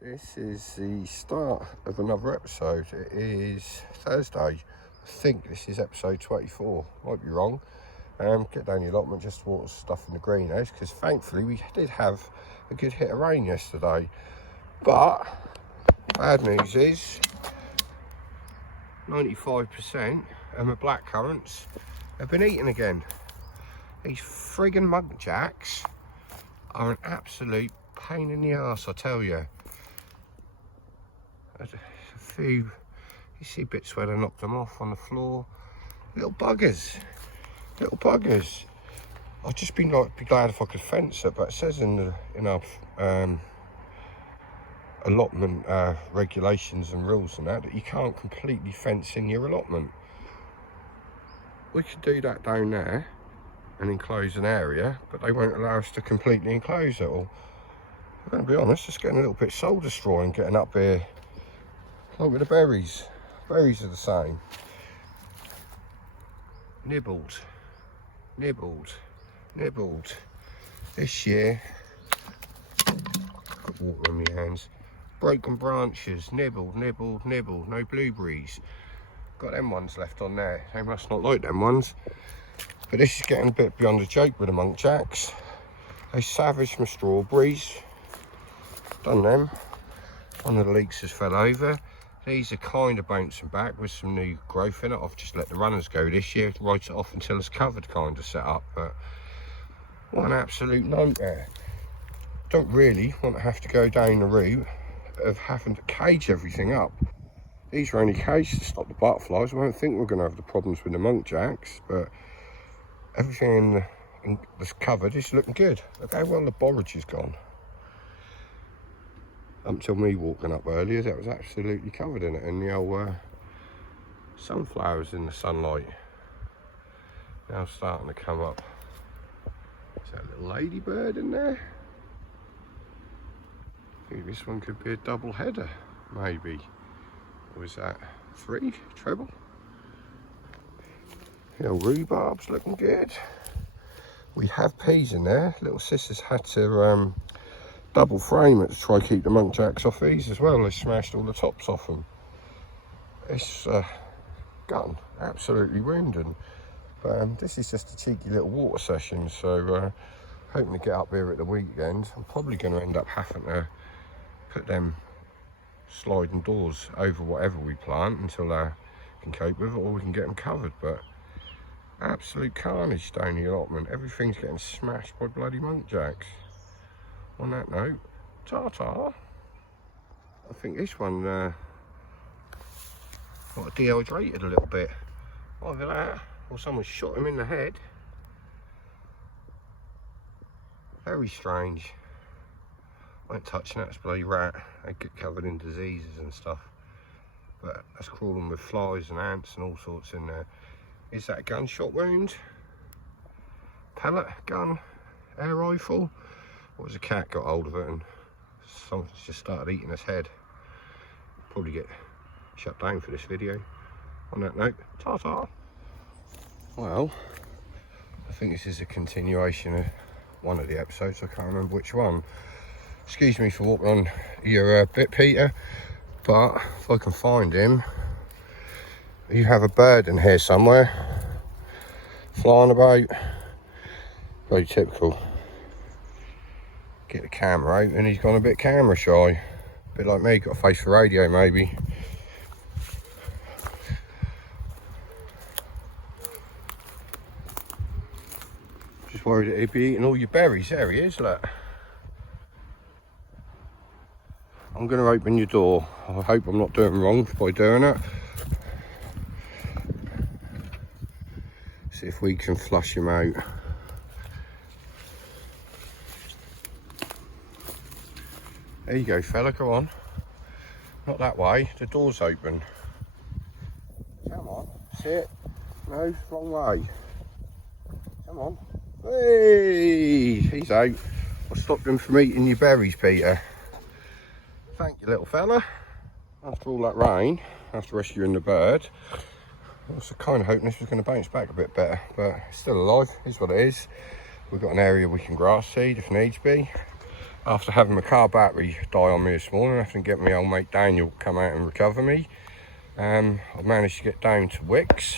This is the start of another episode. It is Thursday. I think this is episode 24. Might be wrong. Get down the allotment just to water stuff in the greenhouse because thankfully we did have a good hit of rain yesterday. But bad news is 95% of my blackcurrants have been eaten again. These friggin' muntjacs are an absolute pain in the arse, I tell you. There's a few, you see bits where they knocked them off on the floor. Little buggers. I've just been like, be glad if I could fence it, but it says in our allotment regulations and rules and that you can't completely fence in your allotment. We could do that down there and enclose an area, but they won't allow us to completely enclose it all. I'm going to be honest, it's getting a little bit soul destroying getting up here. Like with the berries. Berries are the same. Nibbled. This year, got water on my hands. Broken branches, nibbled. No blueberries. Got them ones left on there. They must not like them ones. But this is getting a bit beyond the joke with the muntjacs. They savaged my strawberries. Done them. One of the leeks has fell over. These are kind of bouncing back with some new growth in it. I've just let the runners go this year to write it off until it's covered kind of set up. But what an absolute nightmare. Don't really want to have to go down the route of having to cage everything up. These are only caged to stop the butterflies. I don't think we're going to have the problems with the muntjacs, but everything that's covered is looking good. Look how well the borage is gone. Up until me walking up earlier, that was absolutely covered in it, and the old sunflowers in the sunlight now starting to come up. Is that a little ladybird in there? I think this one could be a double header, maybe. Or was that 3 treble? The old rhubarb's looking good. We have peas in there. Little sister's had to double frame it to try keep the muntjacs off these as well. They smashed all the tops off them. It's gutting, absolutely wounding. But this is just a cheeky little water session, so hoping to get up here at the weekend. I'm probably going to end up having to put them sliding doors over whatever we plant until I can cope with it, or we can get them covered. But absolute carnage down the allotment. Everything's getting smashed by bloody muntjacs. On that note, ta-ta. I think this one got dehydrated a little bit. Either that, or someone shot him in the head. Very strange. I ain't touching that, it's bloody rat. They get covered in diseases and stuff. But that's crawling with flies and ants and all sorts in there. Is that a gunshot wound? Pellet gun? Air rifle? What was a cat got hold of it and something's just started eating its head. Probably get shut down for this video. On that note, ta-ta. Well, I think this is a continuation of one of the episodes. I can't remember which one. Excuse me for walking on your bit, Peter, but if I can find him, you have a bird in here somewhere flying about. Very typical. Get the camera out and he's gone a bit camera shy. A bit like me, got a face for radio maybe. Just worried that he'd be eating all your berries. There he is, look. I'm going to open your door. I hope I'm not doing wrong by doing it. See if we can flush him out. There you go, fella, go on. Not that way, the door's open. Come on, sit. No, wrong way. Come on. Hey, he's out. I stopped him from eating your berries, Peter. Thank you, little fella. After all that rain, after rescuing the bird, I was kind of hoping this was going to bounce back a bit better, but it's still alive, is what it is. We've got an area we can grass seed if needs be. After having my car battery die on me this morning, after getting my old mate Daniel come out and recover me, I've managed to get down to wicks.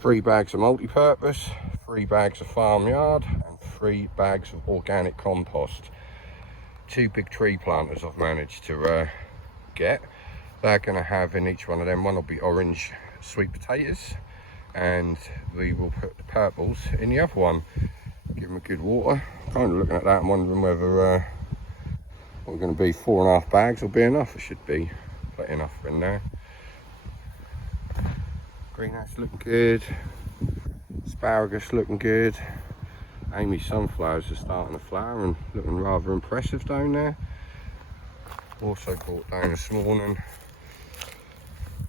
3 bags of multi-purpose, 3 bags of farmyard, and 3 bags of organic compost. 2 big tree planters I've managed to get. They're going to have in each one of them, one will be orange sweet potatoes, and we will put the purples in the other one. Give them a good water. Kind of looking at that and wondering whether we're going to be 4.5 bags will be enough. It should be plenty enough in there. Greenhouse looking good. Asparagus looking good. Amy's sunflowers are starting to flower and looking rather impressive down there. Also brought down this morning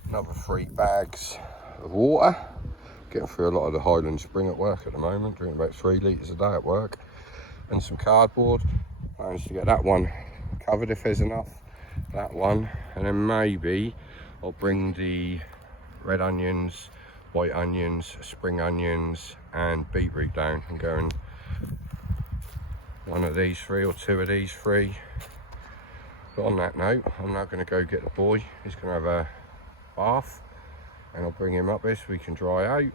another 3 bags of water. Getting through a lot of the Highland Spring at work at the moment, drinking about 3 litres a day at work, and some cardboard. Managed to get that one covered if there's enough, that one, and then maybe I'll bring the red onions, white onions, spring onions and beetroot down and go in one of these 3 or 2 of these 3. But on that note, I'm now going to go get the boy. He's going to have a bath, and I'll bring him up here so we can dry out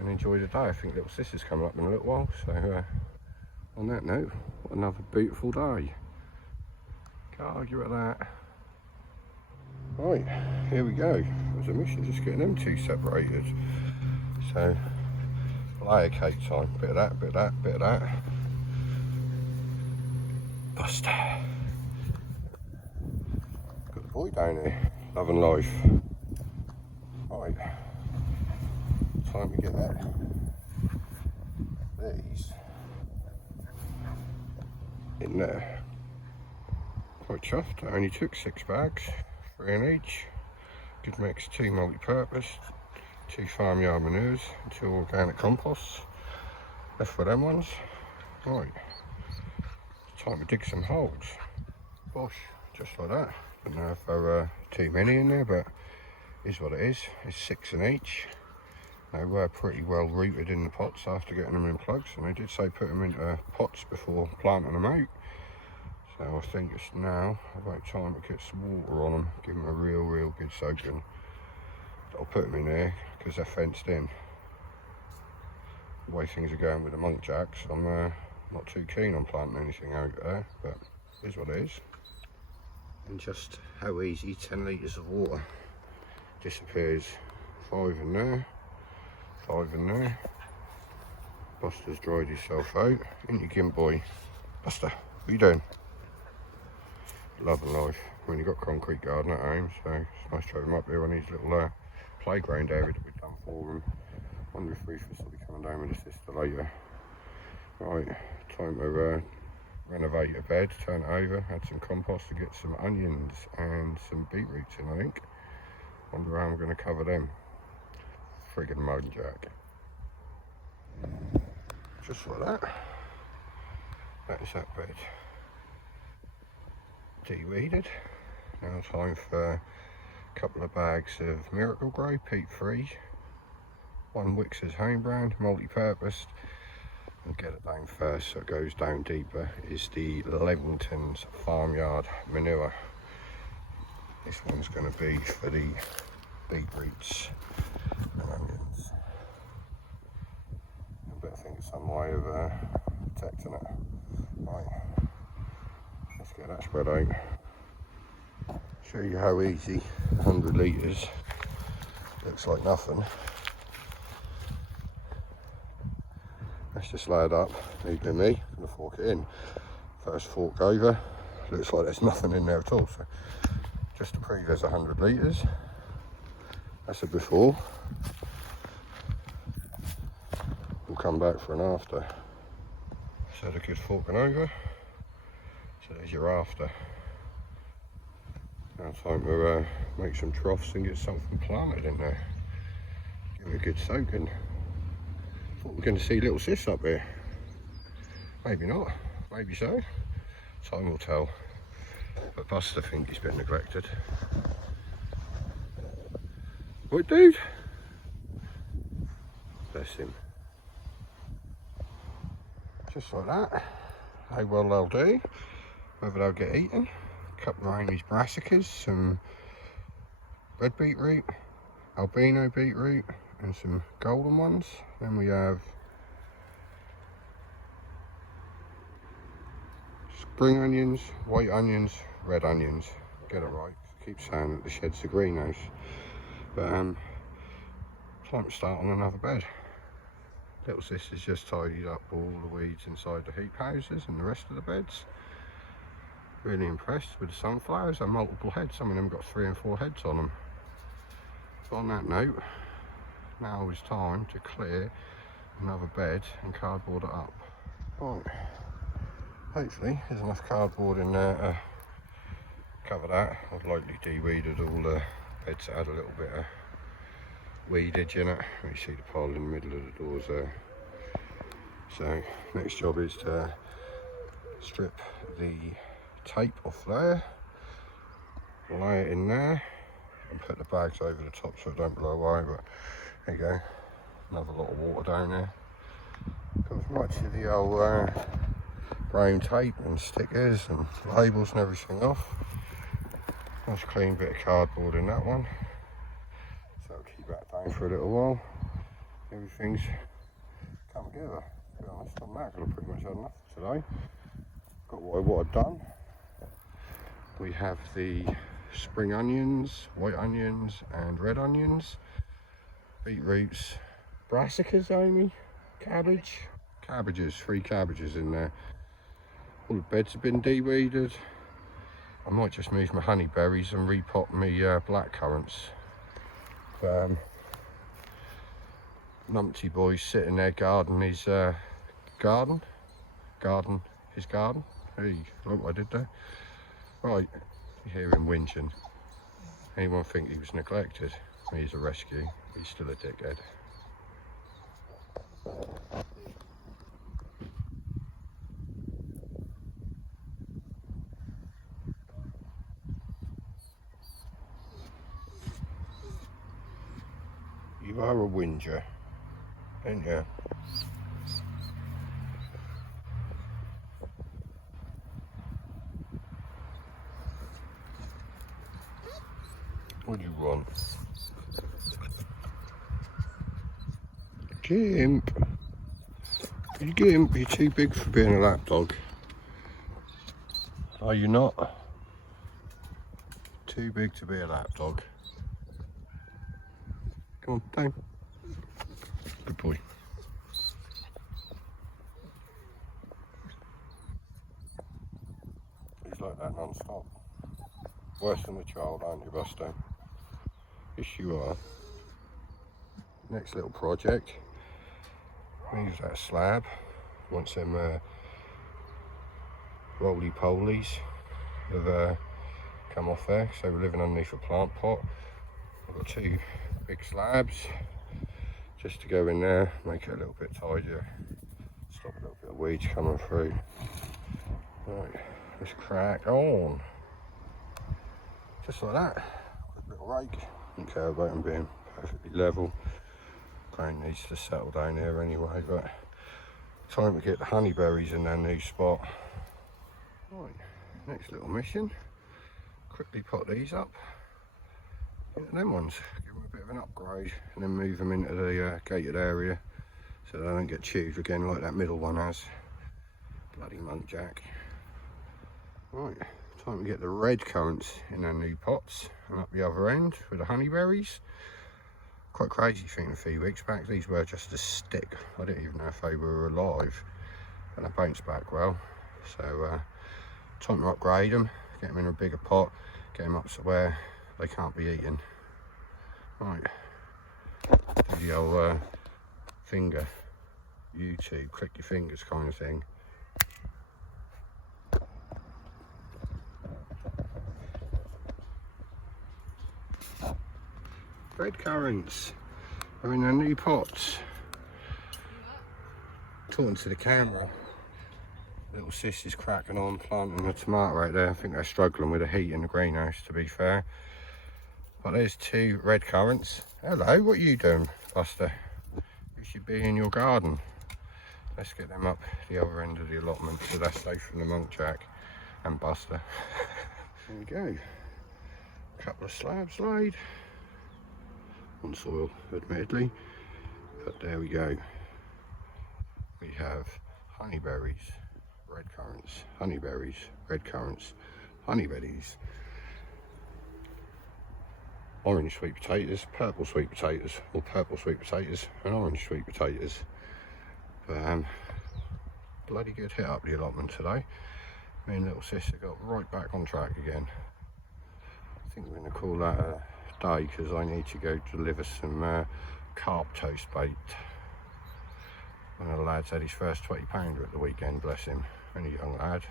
and enjoy the day. I think little sis is coming up in a little while, so on that note, what another beautiful day. Can't argue with that. Right, here we go. There's a mission just getting them 2 separated. So layer cake time. Bit of that, bit of that, bit of that. Buster. Got the boy down here, loving life. Right, time to get that. These in there. Quite chuffed. I only took 6 bags, 3 in each. Good mix, 2 multi-purpose, 2 farmyard manures, and 2 organic composts. Left for them ones. Right, time to dig some holes. Bosh, just like that. Don't know if there are too many in there, but is what it is. It's 6 in each. They were pretty well rooted in the pots after getting them in plugs, and they did say put them into pots before planting them out. So I think it's now about time to get some water on them, give them a real good soaking. I'll put them in there because they're fenced in. The way things are going with the muntjacs, I'm not too keen on planting anything out there, but it is what it is. And just how easy 10 litres of water disappears. 5 in there, 5 in there. Buster's dried himself out. In you gim boy. Buster, what are you doing? Loving life. When you've got a concrete garden at home, so it's nice to have him up here on his little playground area that we've done for him. Wonder if Rufus will be coming down with his sister later. Right, time to renovate a bed, turn it over, add some compost to get some onions and some beetroots in, I think. Wonder how I'm going to cover them. Friggin' muntjac. Just like that. That is that bed. De-weeded. Now time for a couple of bags of Miracle Grow, peat free. 1 Wix's home brand, multi-purpose. We'll get it down first so it goes down deeper. Is the Levington's Farmyard Manure. This one's going to be for the beetroots and onions. I better think of some way of protecting it. Right, let's get that spread out. Show you how easy 100 litres looks like nothing. Let's just lay it up, leaving me, I'm going to fork it in. First fork over, looks like there's nothing in there at all. So just to prove there's 100 litres, that's a before. We'll come back for an after. So the good forking over, so there's your after. Now time to make some troughs and get something planted in there. Give it a good soaking. Thought we're going to see little sis up here. Maybe not, maybe so. Time will tell. But Buster thinks he's been neglected. What, dude? Bless him. Just like that. how well they'll do, whether they'll get eaten. A couple of Amy's brassicas, some red beetroot, albino beetroot, and some golden ones. Then we have spring onions, white onions, red onions. Get it right. I keep saying that the shed's the greenhouse, but time to start on another bed. Little sister's just tidied up all the weeds inside the heap houses and the rest of the beds. Really impressed with the sunflowers. They're multiple heads. Some of them got 3 and 4 heads on them. So on that note, now is time to clear another bed and cardboard it up. Right. Hopefully there's enough cardboard in there to cover that. I've lightly de-weeded all the beds that had a little bit of weedage in it. You see the pile in the middle of the doors there. So next job is to strip the tape off there, lay it in there and put the bags over the top so it don't blow away. But there you go, another lot of water down there. Got much of the old brown tape and stickers and labels and everything off. Nice clean bit of cardboard in that one. So I'll keep that down for a little while. Everything's come together. To be honest, on that, I've pretty much had enough today. Got what I've done. We have the spring onions, white onions and red onions, beetroots, brassicas, Amy, cabbage, cabbages, 3 cabbages in there. All the beds have been de-weeded. I might just move my honeyberries and repot my blackcurrants. Numpty boy's sitting there guarding his garden. Hey, look what I did there. Right, you hear him whinging. Anyone think he was neglected? He's a rescue. He's still a dickhead. You are a whinger, ain't you? What do you want? Gimp. You Gimp, you're too big for being a lapdog. Are you not? Too big to be a lapdog. Come on, down. Good boy. He's like that non-stop. Worse than a child, aren't you, Buster? Yes, you are. Next little project. We use that slab. Want some roly-polies have come off there, so we're living underneath a plant pot. I've got 2 big slabs just to go in there, make it a little bit tidier, stop a little bit of weeds coming through. Right, let's crack on. Just like that, with a little rake. Don't care about them being perfectly level. Ground needs to settle down here anyway, but time to get the honeyberries in their new spot. Right, next little mission. Quickly pot these up. Into them ones, give them a bit of an upgrade and then move them into the gated area so they don't get chewed again like that middle one has. Bloody muntjac. Right, time to get the redcurrants in their new pots and up the other end with the honeyberries. Quite crazy thing a few weeks back, these were just a stick. I didn't even know if they were alive, and they bounced back well. So time to upgrade them, get them in a bigger pot, get them up to where they can't be eaten. Right, do the old finger, YouTube, click your fingers kind of thing. Redcurrants are in their new pots. Talking to the camera. Little sis is cracking on planting a tomato right there. I think they're struggling with the heat in the greenhouse, to be fair. But there's 2 redcurrants. Hello, what are you doing, Buster? You should be in your garden. let's get them up the other end of the allotment so they're safe from the monkjack and Buster. There we go. Couple of slabs laid on soil, admittedly, but there we go. We have honeyberries, redcurrants, honeyberries, redcurrants, honeyberries, orange sweet potatoes, purple sweet potatoes, or purple sweet potatoes and orange sweet potatoes. But bloody good hit up the allotment today. Me and little sister got right back on track again. I think we're going to call that a day because I need to go deliver some carp toast bait. One of the lads had his first 20 pounder at the weekend, bless him. Only young lad.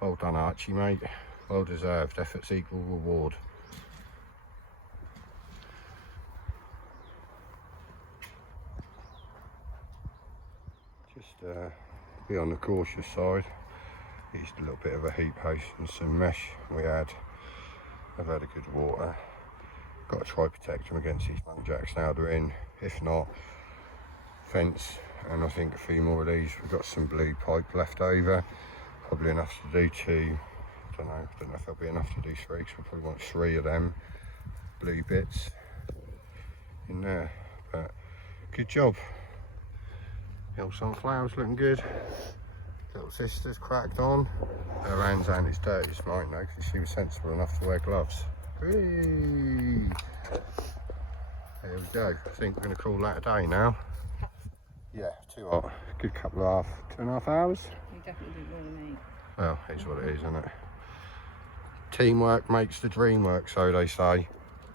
Well done Archie, mate. Well deserved. Efforts equal reward. Just be on the cautious side. Used a little bit of a heat post and some mesh we had. I've had a good water. Got to try protect them against these munkjacks now they're in. If not, fence, and I think a few more of these. We've got some blue pipe left over. Probably enough to do two. I don't know if there'll be enough to do three, because we'll probably want 3 of them blue bits in there. But good job. Hill sunflowers looking good. Little sister's cracked on. Her hands aren't as dirty as mine though, because she was sensible enough to wear gloves. Whee! There we go. I think we're going to call that a day now. Yeah, too hot. Good couple of 2.5 hours. You definitely did more than me. Well, it's what it is, isn't it? Teamwork makes the dream work, so they say.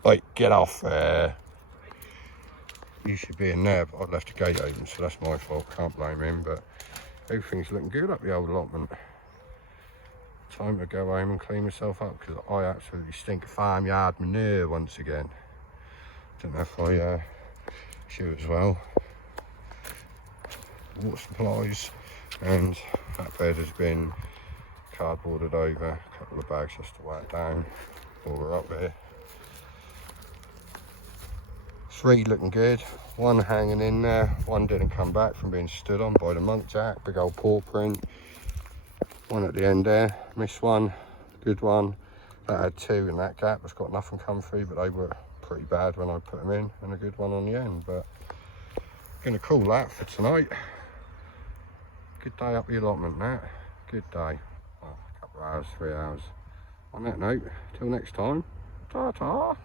Like, get off there. You should be in there, but I've left the gate open, so that's my fault. Can't blame him, but everything's looking good up the old allotment. Time to go home and clean myself up, because I absolutely stink of farmyard manure once again. Don't know if I should as well. Water supplies, and that bed has been cardboarded over. A couple of bags just to weigh it down while we're up there. 3 looking good, 1 hanging in there, 1 didn't come back from being stood on by the munkjack, big old paw print. 1 at the end there, missed 1, good one. That had 2 in that gap, it's got nothing come through, but they were pretty bad when I put them in, and a good one on the end. But gonna call that for tonight. Good day up the allotment, Nat. Good day. Well, a couple of hours, 3 hours. On that note, till next time, ta-ta.